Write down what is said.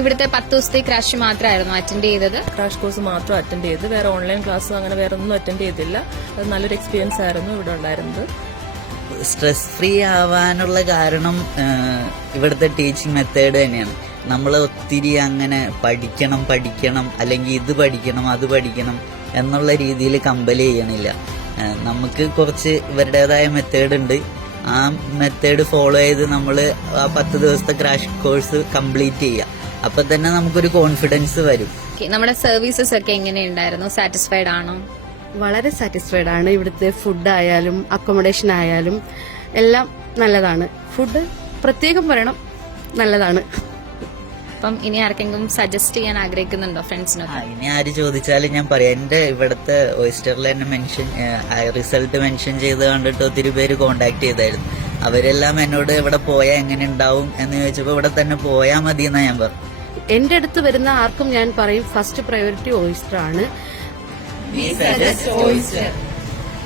ഇവിടുത്തെ 10 ദിവസത്തെ ക്രാഷ് മാത്രമായിരുന്നു അറ്റൻഡ് ചെയ്തത്? ക്രാഷ് കോഴ്സ് മാത്രം അറ്റൻഡ് ചെയ്ത്, വേറെ ഓൺലൈൻ ക്ലാസ് അങ്ങനെ വേറെ ഒന്നും അറ്റൻഡ് ചെയ്തില്ല. അത് നല്ലൊരു എക്സ്പീരിയൻസ് ആയിരുന്നു ഇവിടെ ഉണ്ടായിരുന്നത്. സ്ട്രെസ് ഫ്രീ ആവാനുള്ള കാരണം ഇവിടുത്തെ ടീച്ചിങ് മെത്തേഡ് തന്നെയാണ്. നമ്മൾ ഒത്തിരി അങ്ങനെ പഠിക്കണം അല്ലെങ്കിൽ ഇത് പഠിക്കണം അത് പഠിക്കണം എന്നുള്ള രീതിയിൽ കമ്പൽ ചെയ്യണില്ല. നമുക്ക് കുറച്ച് ഇവരുടേതായ മെത്തേഡ് ഉണ്ട്. ആ മെത്തേഡ് ഫോളോ ചെയ്ത് നമ്മൾ ആ 10 ദിവസത്തെ ക്രാഷ് കോഴ്സ് കംപ്ലീറ്റ് ചെയ്യുക. അപ്പൊ തന്നെ നമുക്കൊരു കോൺഫിഡൻസ് വരും. നമ്മുടെ സർവീസസ് ഒക്കെ എങ്ങനെയുണ്ടായിരുന്നു? സാറ്റിസ്ഫൈഡ് ആണോ? വളരെ സാറ്റിസ്ഫൈഡ് ആണ്. ഇവിടുത്തെ ഫുഡ് ആയാലും അക്കോമഡേഷൻ ആയാലും എല്ലാം നല്ലതാണ്. ഫുഡ് പ്രത്യേകം പറയണം, നല്ലതാണ്. അപ്പം ഇനി ആർക്കെങ്കിലും സജസ്റ്റ് ചെയ്യാൻ ആഗ്രഹിക്കുന്നുണ്ടോ ഫ്രണ്ട്സിനൊക്കെ? ഇനി ആര് ചോദിച്ചാലും ഞാൻ പറയാം. എന്റെ ഇവിടുത്തെ ഓയിസ്റ്ററിൽ തന്നെ റിസൾട്ട് മെൻഷൻ ചെയ്ത് കണ്ടിട്ട് ഒത്തിരി പേര് കോണ്ടാക്ട് ചെയ്തായിരുന്നു. അവരെല്ലാം എന്നോട് ഇവിടെ പോയാൽ എങ്ങനെ ഉണ്ടാവും എന്ന് ചോദിച്ചപ്പോ ഇവിടെ തന്നെ പോയാൽ മതി എന്നാ ഞാൻ പറഞ്ഞു. എന്റെ അടുത്ത് വരുന്ന ആർക്കും ഞാൻ പറയും ഫസ്റ്റ് പ്രയോറിറ്റി ഓയിസ്റ്റർ ആണ്.